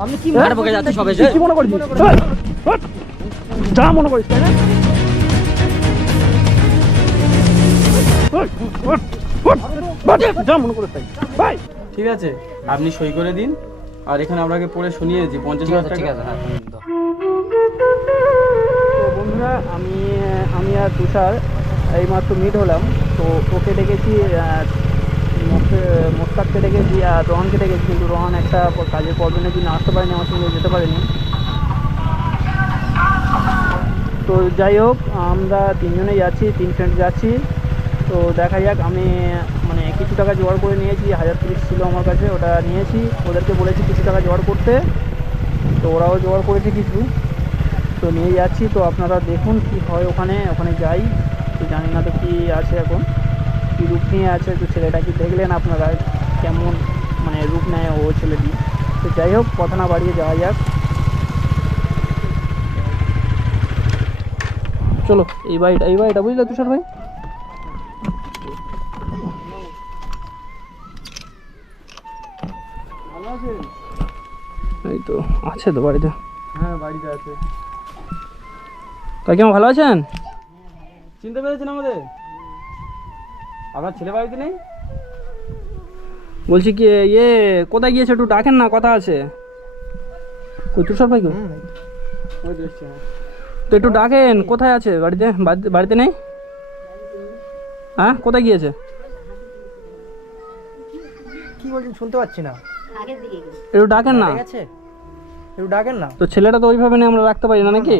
কি হ্যাঁ? মারা বকে সবে কি মনে করছিস হ্যাঁ? হ্যাঁ? যা মনে করিস তাই না? যা মনে করিস তাই ভাই ঠিক আছে আপনি সই করে দিন আর এখানে আপনাকে পড়ে শুনিয়ে দিচ্ছি পঞ্চাশ হাজার ঠিক আছে হ্যাঁ। তো বন্ধুরা আমি আমি আর তুষার এইমাত্র মিট হলাম তো ওকে ডেকেছি মোস্তাককে ডেকেছি আর রোহনকে ডেকেছি কিন্তু রোহন একটা কাজের প্রবলেমের জন্য আসতে পারেনি, আমার সঙ্গে যেতে পারেনি। তো যাই হোক, আমরা তিনজনে যাচ্ছি, তিন ফ্রেন্ড যাচ্ছি। তো দেখা যাক, আমি মানে কিছু টাকা জোগাড় করে নিয়েছি, হাজার তিরিশ ছিল আমার কাছে, ওটা নিয়েছি। ওদেরকে বলেছি কিছু টাকা জোগাড় করতে, তো ওরাও জোগাড় করেছে কিছু। তো নিয়ে যাচ্ছি, তো আপনারা দেখুন কি হয় ওখানে ওখানে যাই। তো জানি না তো কি আছে এখন। কি রূপ নিয়ে আছে তো ছেলেটা কি দেখলেন আপনারা? কেমন মানে রূপ নেয় ও ছেলেটি? তো যাই হোক কথা না বাড়িয়ে যাওয়া যাক। চলো এই বাড়িটা এই বাড়িটা বুঝলে তুষার ভাই? এই তো আছে তো বাড়িতে। হ্যাঁ বাড়িতে আছে। কাকিমা ভালো আছেন? চিনতে পেরেছেন আমাদের? আপনার ছেলে বাড়িতে নেই? বলছি কি ইয়ে কোথায় গিয়েছে একটু ডাকেন না কথা আছে। কই তুষার ভাই? তো। হ্যাঁ। তো একটু ডাকেন কোথায় আছে? বাড়িতে বাড়িতে নেই? হ্যাঁ কোথায় গিয়েছে? কি বলছেন শুনতে পাচ্ছি না। একটু ডাকেন না। একটু ডাকেন না। তো ছেলেটা তো ওইভাবে নিয়ে আমরা রাখতে পারি না নাকি?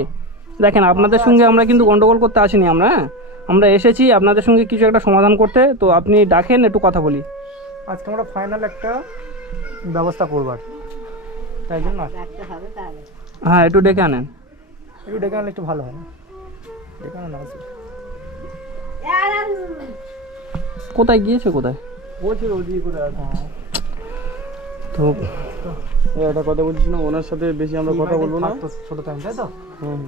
দেখেন আপনাদের সঙ্গে আমরা কিন্তু গন্ডগোল করতে আসিনি আমরা হ্যাঁ? আমরা এসেছি আপনাদের সঙ্গে কিছু একটা সমাধান করতে তো আপনি ডাকেন একটু কথা বলি। আজকে আমরা ফাইনাল একটা ব্যবস্থা করবার তাই জন্য হ্যাঁ একটু ডেকে আনেন। একটু ডেকে আনলে একটু ভালো হয় না। ডেকে আনো না আসবে। কোথায় গিয়েছে কোথায়? বলছিল ওদিকে করে আছে। তো একটা কথা বলছিলাম ওনার সাথে বেশি আমরা কথা বলব না। ছোট টাইম তাই তো? হুম।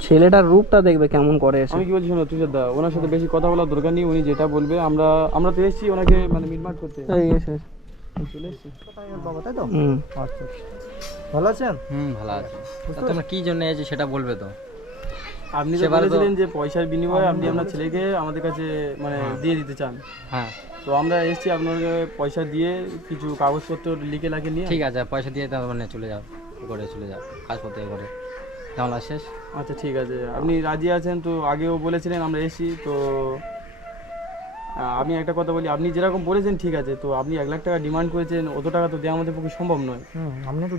ছেলেটার রূপটা দেখবে কেমন করে এসে। আমি কি বলছি শোনো তুষার দা ওনার সাথে বেশি কথা বলার দরকার নেই উনি যেটা বলবে আমরা আমরা তো এসেছি ওনাকে মানে মিটমাট করতে। এই এসে এসে। চলে এসেছি। বাবা তাই তো? হুম। আচ্ছা আচ্ছা। ভালো আছেন? হুম ভালো আছে। তোমরা কি জন্য এসেছ সেটা বলবে তো? আপনি তো বলেছিলেন যে পয়সার বিনিময়ে আপনি আপনার ছেলেকে আমাদের কাছে মানে দিয়ে দিতে চান। হ্যাঁ। তো আমরা এসেছি আপনাকে পয়সা দিয়ে কিছু কাগজপত্র লিখে লাখে নিয়ে। ঠিক আছে পয়সা দিয়ে তার মানে চলে যাও করে চলে যাও কাজপত্র করে ঝামেলা শেষ আচ্ছা ঠিক আছে। আপনি রাজি আছেন? তো আগেও বলেছিলেন আমরা এসেছি তো আমি একটা কথা বলি আপনি যেরকম বলেছেন ঠিক আছে। তো আপনি এক লাখ টাকা ডিমান্ড করেছেন অত টাকা তো দেওয়া আমাদের পক্ষে সম্ভব নয়। আপনি তো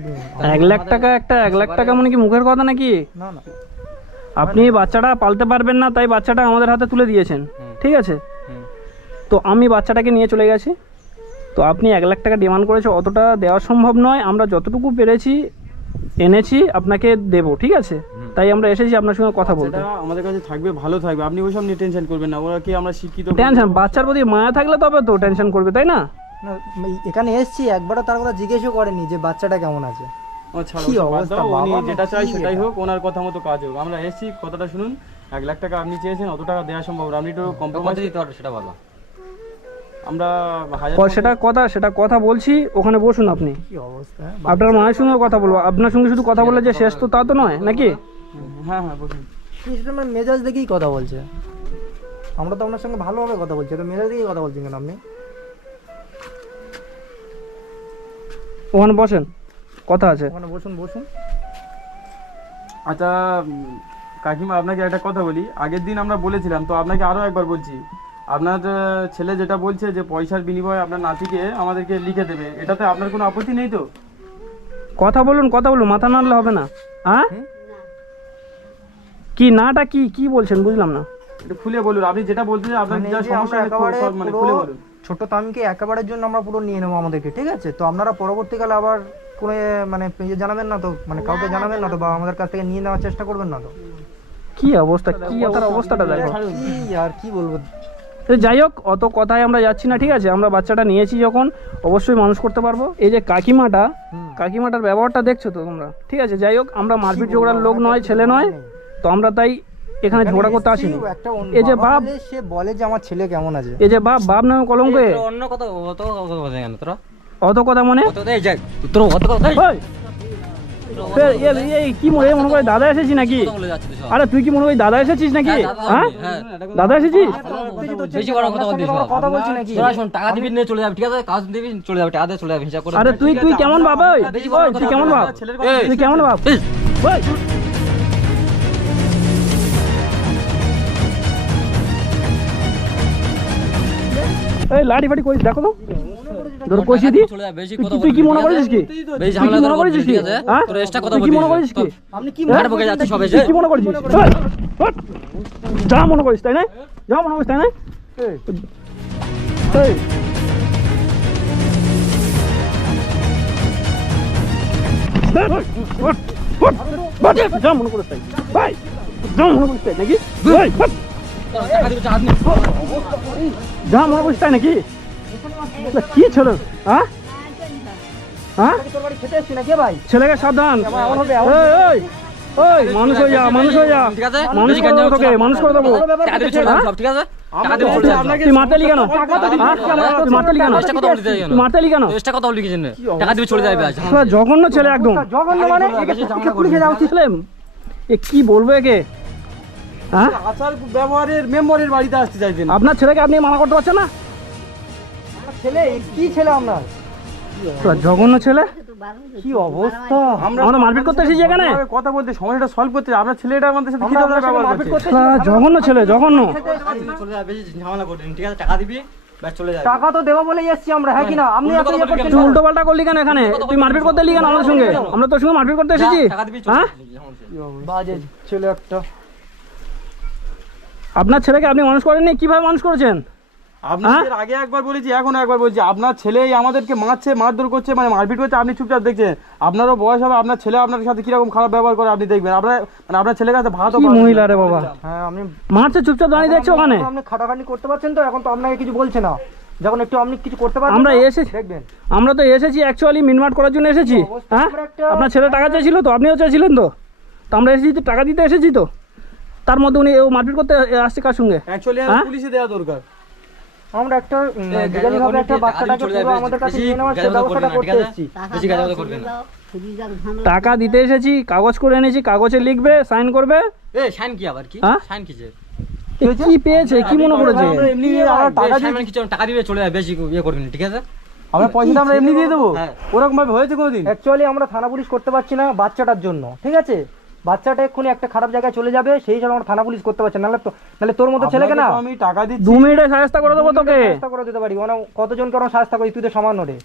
এক লাখ টাকা একটা এক লাখ টাকা মানে কি মুখের কথা নাকি? না না। আপনি বাচ্চাটা পালতে পারবেন না তাই বাচ্চাটা আমাদের হাতে তুলে দিয়েছেন। ঠিক আছে? তো আমি বাচ্চাটাকে নিয়ে চলে গেছি। তো আপনি এক লাখ টাকা ডিমান্ড করেছে অতটা দেওয়া সম্ভব নয়। আমরা যতটুকু পেরেছি এনেছি আপনাকে দেবো ঠিক আছে? তাই আমরা এসেছি আপনার সঙ্গে কথা বলতে। সেটা আমাদের কাছে থাকবে ভালো থাকবে। আপনি ওইসব নিয়ে টেনশন করবেন না। ওরা কি আমরা শিক্ষিত টেনশন বাচ্চার প্রতি মায়া থাকলে তবে তো টেনশন করবে তাই না? না এখানে এসছি একবারও তার কথা জিজ্ঞেসও করেনি যে বাচ্চাটা কেমন আছে। কি ওসব অবস্থা, বাবা, যেটা চাই সেটাই হোক ওনার কথা মতো কাজ হোক। আমরা এসেছি কথাটা শুনুন। এক লাখ টাকা আপনি চেয়েছেন অত টাকা দেওয়া সম্ভব না। আপনি একটু তো কম্প্রোমাইজ দিতে সেটা বলো। আমরা সেটা কথা সেটা কথা বলছি ওখানে বসুন আপনি। কি অবস্থা? হ্যাঁ? আপনার মায়ের সঙ্গে কথা বলব। আপনার সঙ্গে শুধু কথা বললে যে শেষ তো তা তো নয় নাকি? হ্যাঁ হ্যাঁ বসুন। মানে মেজাজ দেখেই কথা বলছে। আমরা তো আপনার সঙ্গে ভালোভাবে কথা বলছি তো মেজাজ দেখেই কথা বলছেন কেন আপনি? ওখানে বসেন। কথা আছে। ওখানে বসুন বসুন। আচ্ছা কাকিমা আপনাকে একটা কথা বলি। আগের দিন আমরা বলেছিলাম তো আপনাকে আরও একবার বলছি। আপনার ছেলে যেটা বলছে যে পয়সার বিনিময়ে আপনার নাতিকে আমাদেরকে লিখে দেবে এটাতে আপনার কোনো আপত্তি নেই তো? কথা বলুন কথা বলুন মাথা নাড়লে হবে না। হ্যাঁ? কি নাটা কি কি বলছেন বুঝলাম না। একটু খুলে বলুন আপনি যেটা বলতে চান আপনার মানে যা সমস্যা আছে সব মানে খুলে বলুন। ছোট তামিমকে একেবারের জন্য আমরা পুরো নিয়ে নেব আমাদেরকে ঠিক আছে? তো আপনারা পরবর্তীকালে আবার কোনো মানে ইয়ে জানাবেন না তো? মানে কাউকে জানাবেন না তো? বা আমাদের কাছ থেকে নিয়ে নেওয়ার চেষ্টা করবেন না তো? কি অবস্থা? কি কথার অবস্থাটা দেখো। কি আর কি বলব? তো যাই হোক অত কথায় আমরা যাচ্ছি না ঠিক আছে? আমরা বাচ্চাটা নিয়েছি যখন অবশ্যই মানুষ করতে পারব। এই যে কাকিমাটা কাকিমাটার ব্যবহারটা দেখছ তো তোমরা? ঠিক আছে যাই হোক আমরা মারপিট ঝগড়ার লোক নয় ছেলে নয়। তো আমরা তাই এখানে ঝগড়া করতে আসিনি। এসেছি, এই যে বাপ সে বলে যে আমার ছেলে কেমন আছে। এই যে বাপ বাপ নামে কলঙ্কে অন্য কথা অত কথা কেন তোরা? অত কথা মনে? তোর অত কথা এ- এই কি মনে মনে করে দাদা এসেছি নাকি। আরে তুই কি মনে করি দাদা এসেছিস নাকি? হ্যাঁ, দাদা হ্যাঁ? হ্যাঁ। এসেছিস? করে আরে তুই তুই কেমন কথা তুই কেমন। বাপ তুই কেমন বাপ এই, এই ফাটি করিস দেখো তো। ধর কষিয়ে দি? তুই কি মনে করিস কি? বেশি ঝামেলা কি করবি, করিস কি? হ্যাঁ? তোর কথা কি মনে করিস কি? আপনি কি মার বকে সব এসে। কি মনে করিস? যা মনে করিস তাই না? যা মনে করিস তাই না? এই। যা মনে করিস তাই। ভাই যা মনে করিস তাই নাকি। যা মনে করিস তাই কি ছিল? হ্যাঁ? হ্যাঁ? তোর বাড়ি খেতে এসছি নাকি ভাই ছেলেকে সাবধান মানুষ হয়ে যা মানুষ হয়ে যা। মানুষ করে দেবো তোকে মানুষ করে দেবো। টাকা দিবি, চলে যাবে সব, ঠিক আছে? টাকা দিবি, চলে যাবে সব। তুই মারতেলি কেন? তুই মারতেলি কেন? এক্সট্রা কথা বলতে যাই কেন? তুই মারতেলি কেন কথা বললি কি টাকা দিবি, চলে যাবে জঘন্য ছেলে একদম। জঘন্য মানে একে একে পুলিশে যাওয়া উচিত। এ কি বলব একে? হ্যাঁ? ব্যবহারের মেম্বারের বাড়িতে আসতে চাইছেন। আপনার ছেলেকে আপনি মানা করতে পারছেন না? ছেলে কি ছেলে আপনার জঘন্য ছেলে? কি অবস্থা? আমরা মারপিট করতে এসেছি এখানে? কথা বলতে সমস্যাটা সলভ করতে আপনার ছেলেটা আমাদের সাথে কি ধরনের ব্যবহার করছে? করতে জঘন্য ছেলে জঘন্য। টাকা চলে যাবে, ঝামেলা করবি না, ঠিক আছে? টাকা দিবি, ব্যাস চলে যাবে। টাকা তো দেবো বলেই এসছি আমরা হ্যাঁ আপনি ইয়ে তুই কেন? উল্টো পাল্টা করলি কেন এখানে? তুই মারপিট করতে এলি কেন আমাদের সঙ্গে? আমরা তোর সঙ্গে মারপিট করতে এসেছি। টাকা দিবি, চলে হ্যাঁ? বাজে ছেলে একটা। আপনার ছেলেকে আপনি মানুষ করেননি? কীভাবে মানুষ করেছেন? আপনাদের আগে একবার বলেছি এখন একবার বলছি আপনার ছেলেই আমাদেরকে মারছে মারধর করছে মানে মারপিট করছে আপনি চুপচাপ দেখছেন। আপনারও বয়স হবে আপনার ছেলে আপনার সাথে কীরকম খারাপ ব্যবহার করে আপনি দেখবেন। আপনার মানে আপনার ছেলের কাছে না। মহিলা রে বাবা? হ্যাঁ আপনি মারছে চুপচাপ দাঁড়িয়ে দেখছ ওখানে? আপনি খাটাখাটি করতে পারছেন তো এখন তো আপনাকে কিছু বলছে না। যখন একটু আপনি কিছু করতে পারবেন আমরা না, এসে- দেখবেন। আমরা তো এসেছি অ্যাকচুয়ালি মিনমাট করার জন্য এসেছি হ্যাঁ? আপনার ছেলে টাকা চেয়েছিল তো আপনিও চাইছিলেন তো? তো আমরা এসেছি তো টাকা দিতে এসেছি তো? তার মধ্যে উনি মারপিট করতে আসছে কার সঙ্গে? অ্যাকচুয়ালি হ্যাঁ? পুলিশে দেওয়া দরকার। আমরা একটা বিজ্ঞানী ভাবে একটা বাচ্চাটাকে পুরো আমাদের কাছে নিয়ে নেওয়ার সে ব্যবস্থাটা করতে ঠিক আছে? এসেছি বেশি গালাগালি করবি না। টাকা দিতে এসেছি কাগজ করে এনেছি কাগজে লিখবে সাইন করবে এ, শাইন কি আবার কি? হ্যাঁ? শাইন কি যে? কি পেয়েছে কি মনে করেছে আমরা এমনি আমরা টাকা দিয়ে দিয়ে কিছু টাকা দিবে চলে যাবে বেশি ইয়ে করবি না ঠিক আছে আমরা পয়সাটা আমরা এমনি দিয়ে দেবো হ্যাঁ। ওরকম ভাবে হয়েছে কোনোদিন অ্যাকচুয়ালি আমরা থানা পুলিশ করতে পারছি না বাচ্চাটার জন্য ঠিক আছে বাচ্চাটা এক্ষুনি একটা খারাপ জায়গায় চলে যাবে সেই হিসাবে আমরা থানা পুলিশ করতে পারছে না। নাহলে তো নাহলে তোর মতো ছেলেকে না আমি টাকা দিচ্ছি। দু মিনিটে সাহায্য করে দেবো তোকে। সাহায্য করে দিতে পারি। মানে কতজনকে আমরা সাহায্য করি? তুই তো সামান্য রে।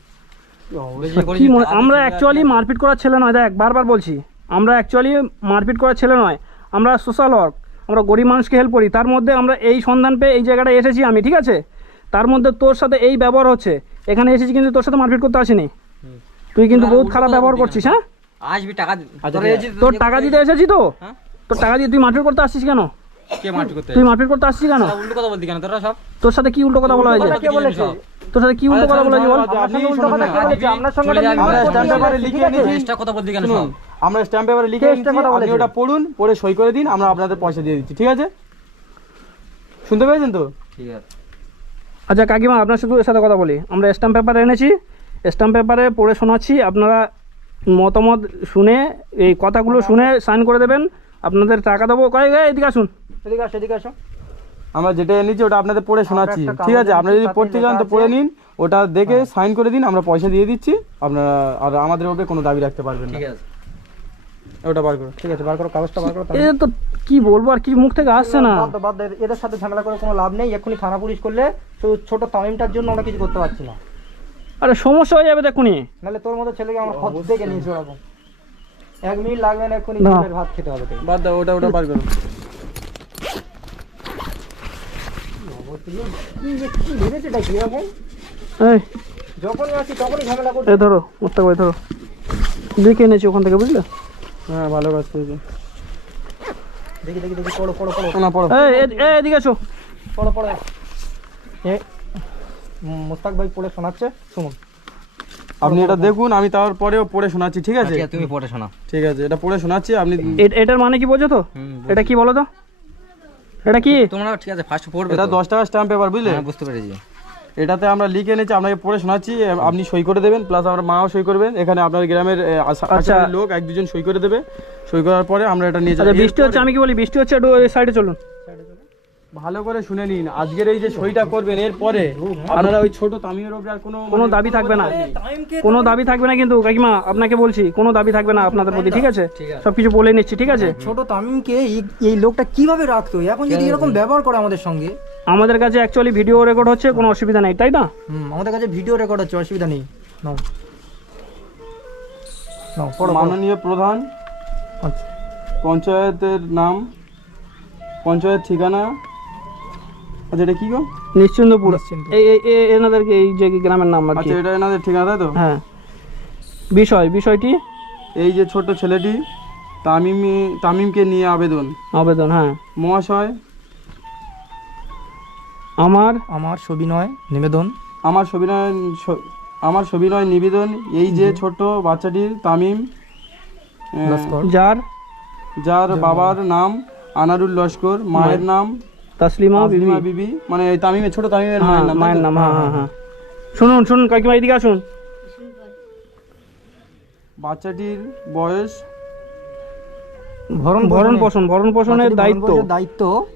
আমরা অ্যাকচুয়ালি মারপিট করার ছেলে নয়। দেখ বারবার বলছি আমরা অ্যাকচুয়ালি মারপিট করার ছেলে নয়। আমরা সোশ্যাল ওয়ার্ক আমরা গরিব মানুষকে হেল্প করি। তার মধ্যে আমরা এই সন্ধান পেয়ে এই জায়গাটায় এসেছি আমি ঠিক আছে? তার মধ্যে তোর সাথে এই ব্যবহার হচ্ছে। এখানে এসেছি কিন্তু তোর সাথে মারপিট করতে আসিনি। তুই কিন্তু বহুত খারাপ ব্যবহার করছিস হ্যাঁ? আসবি টাকা আচ্ছা, তোর টাকা দিতে এসেছি তো? হ্যাঁ? তোর টাকা দিয়ে তুই মারপিট করতে আসছিস কেন? তুই মারপিট করতে আসছিস কেন? উল্টো কথা বলতি কেন? তোরা সব তোর সাথে কি উল্টো কথা বলা হয়েছে? তোর সাথে কি উল্টো কথা বলা হয়েছে বল? আচ্ছা, আপনার সঙ্গে কথা আপনি আপনার আমরা স্ট্যাম্প পেপারে লিখে আছে? কথা বলতি কেন সব? আমরা স্ট্যাম্প পেপারে লিখে কে এনেছি extra কথা আপনি ওটা পড়ুন পড়ে সই করে দিন আমরা আপনাদের পয়সা দিয়ে দিচ্ছি ঠিক আছে? শুনতে পেয়েছেন তো? ঠিক আছে। আচ্ছা কাকিমা আপনার শুধু এর সাথে কথা বলি। আমরা স্ট্যাম্প পেপার এনেছি স্ট্যাম্প পেপারে পড়ে শোনাচ্ছি আপনারা মতামত শুনে এই কথাগুলো শুনে সাইন করে দেবেন। আপনাদের টাকা দেবো। কয় গায়ে এদিকে আসুন। এদিকে আসো এদিকে আসো। আমরা যেটা এনেছি ওটা আপনাদের পড়ে শোনাচ্ছি। ঠিক আছে আপনি যদি পড়তে চান তো পড়ে নিন। ওটা দেখে সাইন করে দিন আমরা পয়সা দিয়ে দিচ্ছি। আপনারা আর আমাদের ওপরে কোনো দাবি রাখতে পারবেন না। ঠিক আছে। ওটা বার করো। ঠিক আছে বার করো কাগজটা বার করো এ তো কি বলব আর কি মুখ থেকে আসছে না। বাদ এদের সাথে ঝামেলা করে কোনো লাভ নেই। এক্ষুনি থানা পুলিশ করলে শুধু ছোট তামিমটার জন্য আমরা কিছু করতে পারছি না। আরে সমস্যা হয়ে যাবে দেখুনি। নাহলে তোর মতো ছেলেকে আমরা খত দেখে নিয়েছি ওরকম এক মিনিট লাগবে না এক্ষুনি। ভাত খেতে হবে বাদ দাও ওটা ওটা বার করো। ধরো ভাই ধরো। দেখে এনেছি ওখান থেকে বুঝলে? হ্যাঁ ভালো কাজ করেছে। দেখি দেখি দেখি পড়ো পড়ো পড়ো। না পড়ো। এদিকে আসো পড়ো মুস্তাক ভাই পড়ে শোনাচ্ছে শুনুন। আপনি এটা দেখুন আমি তারপরেও পড়ে শোনাচ্ছি ঠিক আছে? তুমি পড়ে শোনা ঠিক আছে এটা পড়ে শোনাচ্ছি আপনি এ- এটার মানে কি বোঝো তো? এটা কি বলো তো? এটা কি? তোমরা ঠিক আছে ফার্স্ট পড়বে এটা তো? দশ টাকা স্ট্যাম্প পেপার বুঝলে? হ্যাঁ বুঝতে পেরেছি। এটাতে আমরা লিখে এনেছি আপনাকে পড়ে শোনাচ্ছি আপনি সই করে দেবেন প্লাস আমরা মাও সই করবেন। এখানে আপনার গ্রামের আচ্ছা। লোক এক দুজন সই করে দেবে। সই করার পরে আমরা এটা নিয়ে যাব আচ্ছা বৃষ্টি হচ্ছে আমি কি বলি বৃষ্টি হচ্ছে একটু সাইডে চলুন। ভালো করে শুনে নিন। আজকের এই যে সইটা করবেন এরপরে আপনারা ওই ছোট তামিমের উপরে আর কোনো কোনো মানে দাবি থাকবে না। কোনো দাবি থাকবে না কিন্তু কাকিমা আপনাকে বলছি কোনো দাবি থাকবে না আপনাদের প্রতি ঠিক আছে? সব কিছু বলে নিচ্ছি ঠিক আছে? ছোট তামিমকে এই- এই লোকটা কীভাবে রাখতো? এখন যদি এরকম ব্যবহার করে আমাদের সঙ্গে? আমাদের কাছে অ্যাকচুয়ালি ভিডিও রেকর্ড হচ্ছে কোনো অসুবিধা নেই তাই না? আমাদের কাছে ভিডিও রেকর্ড হচ্ছে অসুবিধা নেই। নাও। নাও পড়ো পড়ো। মাননীয় প্রধান আচ্ছা। পঞ্চায়েতের নাম পঞ্চায়েত ঠিকানা আচ্ছা এটা কি গো? নিশ্চিন্তপুর। এই এই- এই এনাদেরকে এই যে গ্রামের নাম আর কি। আচ্ছা এটা এনাদের ঠিকানা তাই তো? হ্যাঁ। বিষয় বিষয়টি? এই যে ছোট ছেলেটি তামিমি তামিমকে নিয়ে আবেদন। আবেদন হ্যাঁ। মহাশয়? আমার? আমার সবিনয় নিবেদন। আমার সবিনয় আমার সবিনয় নিবেদন এই যে ছোট বাচ্চাটির তামিম যার? যার বাবার নাম আনারুল লস্কর মায়ের নাম তাসলিমা বিবি। বিবি মানে তামিমের ছোট তামিমের হ্যাঁ মায়ের নাম মায়ের নাম হ্যাঁ হ্যাঁ হ্যাঁ। শুনুন শুনুন কাকিমা এদিকে আসুন। বাচ্চাটির বয়স? ভরণ ভরণ পোষণ ভরণ পোষণের দায়িত্ব। দায়িত্ব।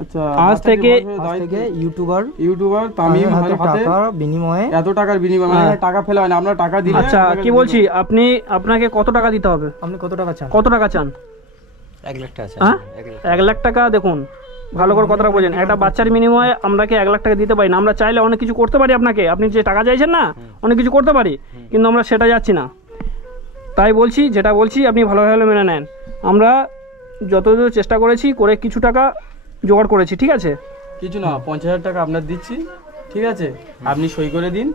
আচ্ছা আজ থেকে- দায়িত্ব- থেকে ইউটিউবার ইউটিউবার তামিম হাতে টাকার বিনিময়ে। এত টাকার বিনিময় মানে হ্যাঁ। টাকা ফেলা হয় না আমরা টাকা আচ্ছা কি বলছি আপনি আপনাকে কত টাকা দিতে হবে? আপনি কত টাকা চান? কত টাকা চান? লাখ টাকা হ্যাঁ? এক লাখ টাকা দেখুন ভালো করে কথাটা বোঝেন। একটা বাচ্চার বিনিময়ে আমরাকে এক লাখ টাকা দিতে পারি না। আমরা চাইলে অনেক কিছু করতে পারি আপনাকে। আপনি যে টাকা চাইছেন না অনেক কিছু করতে পারি। কিন্তু আমরা সেটা যাচ্ছি না। তাই বলছি যেটা বলছি আপনি ভালোভাবে মেনে নেন। আমরা যতদূর চেষ্টা করেছি করে কিছু টাকা জোগাড় করেছি ঠিক আছে? কিছু না পঞ্চাশ হাজার টাকা আপনার দিচ্ছি ঠিক আছে? আপনি সই করে দিন।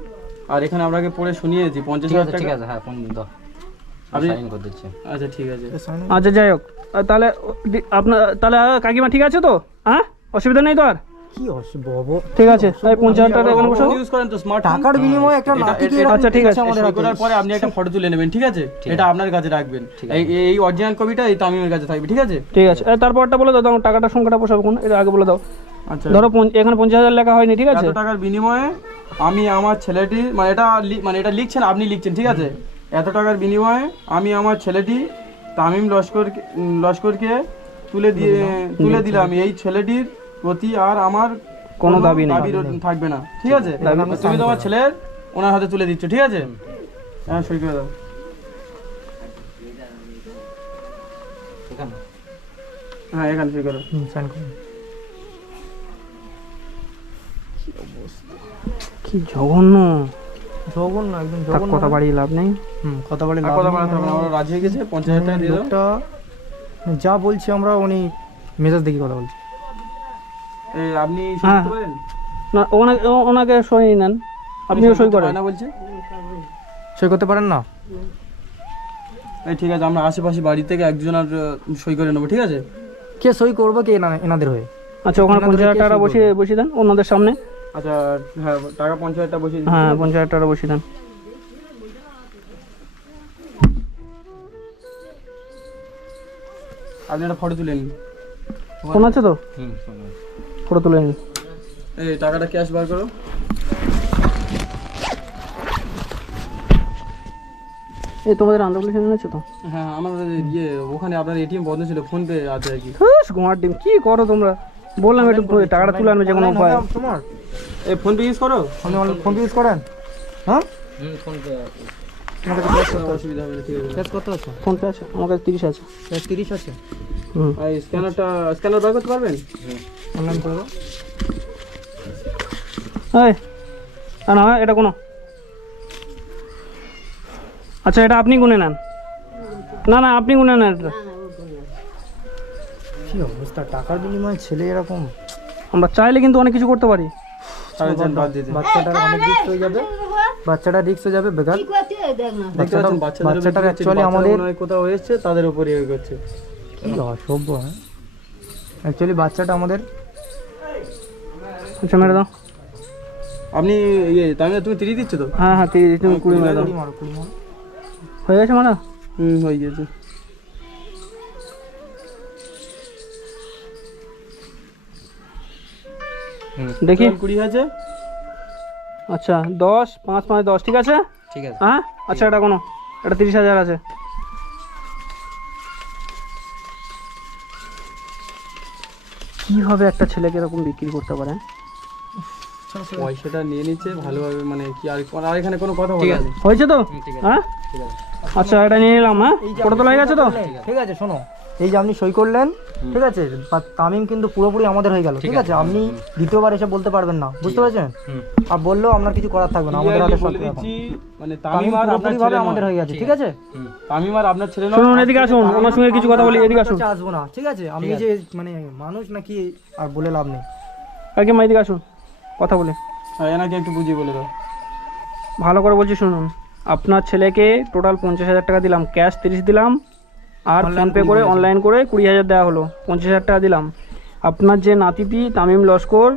আর এখানে আপনাকে পড়ে শুনিয়েছি পঞ্চাশ হাজার ঠিক টাকা। আছে হ্যাঁ আচ্ছা ঠিক আছে। আচ্ছা যাই হোক। তাহলে আপনার তাহলে কাকিমা ঠিক আছে তো? হ্যাঁ অসুবিধা নেই তো আর? কি অসুবিধা? ঠিক আছে তাই পঞ্চাশ হাজার টাকা এখানে বসো। ইউজ করেন তো স্মার্ট টাকার বিনিময়ে একটা এটা- নাতিকে এটা- এরকম আচ্ছা, ঠিক আছে। আমাদের করার পরে আপনি একটা ফটো তুলে নেবেন ঠিক আছে? এটা আপনার কাছে রাখবেন। এই এই অরিজিনাল কপিটা এই তামিমের কাছে থাকবে ঠিক আছে? ঠিক আছে। আর তারপরটা বলে দাও টাকাটা সংখ্যাটা বসাবো কোন এটা আগে বলে দাও। আচ্ছা। ধরো এখানে পঞ্চাশ হাজার লেখা হয়নি ঠিক আছে? টাকার বিনিময়ে আমি আমার ছেলেটি মানে এটা মানে এটা লিখছেন আপনি লিখছেন ঠিক আছে? এত টাকার বিনিময়ে আমি আমার ছেলেটি তামিম লস্কর লস্করকে তুলে দিয়ে তুলে দিলাম। এই ছেলেটির প্রতি আর আমার কোনো দাবি নেই। থাকবে না। ঠিক আছে? তুমি তোমার ছেলের ওনার হাতে তুলে দিচ্ছ ঠিক আছে? হ্যাঁ সই করে দাও। হ্যাঁ এখানে সই করো কি জঘন্য। জঘন্য একদম জঘন্য কথা বাড়িয়ে লাভ নেই। হুম কথা বলে আর লাভ কথা বাড়াতে হবে আমরা রাজি হয়ে গেছে পঞ্চাশ হাজার টাকা দিয়ে দাও। লোকটা যা বলছি আমরা উনি মেজাজ দেখি কথা বলছি। এই আপনি সই হ্যাঁ। না ওনাকে ও- ওনাকে সই নেন। আপনিও সই করেন। না বলছে? সই করতে পারেন না? এই ঠিক আছে আমরা আশেপাশে বাড়ি থেকে একজন আর সই করে নেব ঠিক আছে? কে সই করবে কে এনাদের হয়ে? আচ্ছা ওখানে পঞ্চাশ হাজার টাকা বসিয়ে বসিয়ে দেন ওনাদের সামনে। আচ্ছা হ্যাঁ টাকা পঞ্চাশ হাজার বসিয়ে হ্যাঁ পঞ্চাশ হাজার টাকা বসিয়ে দেন। আপনি একটা ফটো তুলে নিন। ফোন আছে তো? ফটো তুলে নিন। এই টাকাটা ক্যাশ বার করো। এই তোমাদের আন্ধ্রপ্রদেশ আছে তো? হ্যাঁ আমার ইয়ে ওখানে আপনার এটিএম বন্ধ ছিল ফোন পে আছে আর কি। করো তোমরা? বললাম একটু টাকাটা তুলে আনবে যে কোনো উপায়। তোমার। এই ফোন পে ইউজ করো? আপনি ফোন ইউজ করেন? হ্যাঁ? হুম ফোন পে আছে। আমাদের কত অসুবিধা হবে না ঠিক আছে। কত আছে? ফোন পে আছে আমার কাছে তিরিশ আছে। তিরিশ আছে? হুম। আর স্ক্যানারটা স্ক্যানার বার করতে পারবেন? অনলাইন করে এই না না এটা কোনো। আচ্ছা এটা আপনি গুনে নেন। না না আপনি গুনে নেন এটা। কি অবস্থা? টাকার বিনিময়ে ছেলে এরকম। আমরা চাইলে কিন্তু অনেক কিছু করতে পারি। বাচ্চাটার অনেক রিস্ক হয়ে যাবে। বাচ্চাটা রিস্ক হয়ে যাবে বেকার। বাচ্চাটার উপর আমাদের- হয় কোথাও এসছে তাদের উপরে ইয়ে করছে। কি অসভ্য হ্যাঁ? অ্যাকচুয়ালি বাচ্চাটা আমাদের আচ্ছা মেরে দাও। আপনি ইয়ে তাই না তুমি তিরিশ দিচ্ছ তো? হ্যাঁ হ্যাঁ তিরিশ তুমি কুড়ি মেরে দাও কুড়ি মারো কুড়ি মারো হয়ে গেছে মানে হুম হয়ে গেছে। দেখি। কুড়ি আছে। আচ্ছা দশ পাঁচ পাঁচ দশ ঠিক আছে? ঠিক আছে। হ্যাঁ? আচ্ছা এটা কোনো এটা তিরিশ হাজার আছে। কীভাবে একটা ছেলেকে এরকম বিক্রি করতে পারে? পয়সাটা নিয়ে নিচ্ছে ভালোভাবে মানে কি আর আর এখানে কোনো কথা ঠিক বলা হয়েছে তো? হ্যাঁ? আচ্ছা এটা নিয়ে নিলাম হ্যাঁ? ফটো তোলা হয়ে গেছে তো? ঠিক আছে শোনো। এই যে আপনি সই করলেন ঠিক আছে? তামিম কিন্তু পুরোপুরি আমাদের হয়ে গেল ঠিক আছে আপনি দ্বিতীয়বার এসে বলতে পারবেন না বুঝতে পেরেছেন? আর বললেও আপনার কিছু করার থাকবে না আমাদের হাতে সব মানে তামিম আর আপনার ছেলে আমাদের হয়ে গেছে ঠিক আছে? তামিম আর আপনার ছেলে শুনুন এদিকে আসুন ওনার সঙ্গে কিছু কথা বলি এদিকে আসুন। আসব না ঠিক আছে? আমি যে মানে মানুষ নাকি আর বলে লাভ নেই। কাকে মা এদিকে আসুন কথা বলি। হ্যাঁ, এনাকে একটু বুঝিয়ে বলে দাও। ভালো করে বলছি শুনুন। আপনার ছেলেকে টোটাল পঞ্চাশ হাজার টাকা দিলাম ক্যাশ তিরিশ দিলাম আর ফোনপে করে অনলাইন করে কুড়ি হাজার দেওয়া হলো পঞ্চাশ হাজার টাকা দিলাম। আপনার যে নাতিটি তামিম লস্কর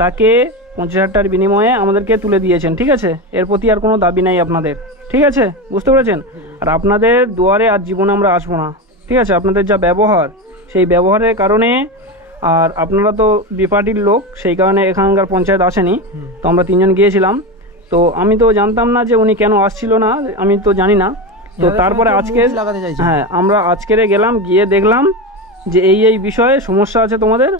তাকে পঞ্চাশ হাজার টাকার বিনিময়ে আমাদেরকে তুলে দিয়েছেন ঠিক আছে? এর প্রতি আর কোনো দাবি নাই আপনাদের ঠিক আছে? বুঝতে পেরেছেন? আর আপনাদের দুয়ারে আর জীবনে আমরা আসব না ঠিক আছে? আপনাদের যা ব্যবহার সেই ব্যবহারের কারণে আর আপনারা তো বিপার্টির লোক সেই কারণে এখানকার পঞ্চায়েত আসেনি। তো আমরা তিনজন গিয়েছিলাম। তো আমি তো জানতাম না যে উনি কেন আসছিল না আমি তো জানি না। তো তারপরে আজকে হ্যাঁ আমরা আজকেরে গেলাম গিয়ে দেখলাম যে এই এই বিষয়ে সমস্যা আছে তোমাদের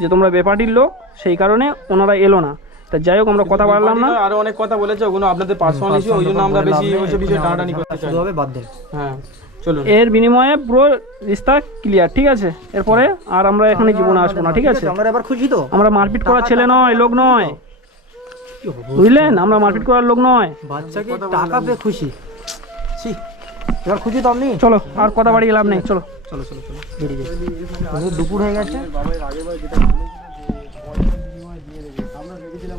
যে তোমরা বেপার্টির লোক সেই কারণে ওনারা এলো না। তা যাই হোক আমরা কথা বললাম না। আরও অনেক কথা বলেছে ওগুলো আপনাদের পার্সোনাল ইস্যু ওই জন্য আমরা বেশি ওইসব বিষয়ে টানাটানি করতে চাই। শুধু হবে বাদ দেন। হ্যাঁ চলুন। এর বিনিময়ে পুরো রিস্তা ক্লিয়ার ঠিক আছে? এরপরে আর আমরা এখানে জীবনে আসব না ঠিক আছে? আমরা এবার খুশি তো। আমরা মারপিট করার ছেলে নয় লোক নয়। বুঝলেন? আমরা মারপিট করার লোক নয়। বাচ্চাকে টাকা পেয়ে খুশি। ছি। এবার খুশি তো আপনি? চলো আর কথা বাড়িয়ে লাভ নেই চলো। চলো চলো চলো। বেরিয়ে যাই। দুপুর হয়ে গেছে।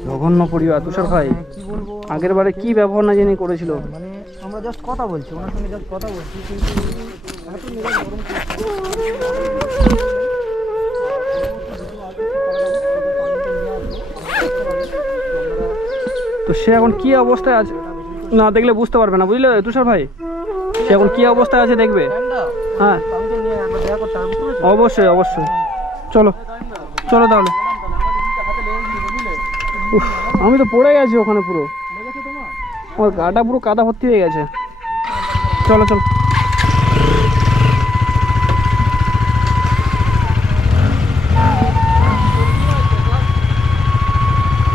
জঘন্য পরিবার তুষার ভাই। কি বলব? আগের বারে কি ব্যবহার না জেনে করেছিল? মানে আমরা জাস্ট কথা বলছি ওনার সঙ্গে জাস্ট কথা বলছি কিন্তু। তো সে এখন কি অবস্থায় আছে? না দেখলে বুঝতে পারবে না বুঝলে তুষার ভাই? এখন কি আছে দেখবে? হ্যাঁ? অবশ্যই অবশ্যই। চলো চলো তাহলে। আমি তো পড়ে গেছি ওখানে পুরো। আমার গাটা পুরো কাদা ভর্তি হয়ে গেছে। চলো চলো।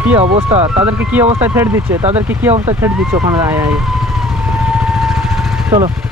কি অবস্থা? তাদেরকে কি অবস্থায় থ্রেট দিচ্ছে? তাদেরকে কি অবস্থায় থ্রেট দিচ্ছে ওখানে? আয় আয়। চলো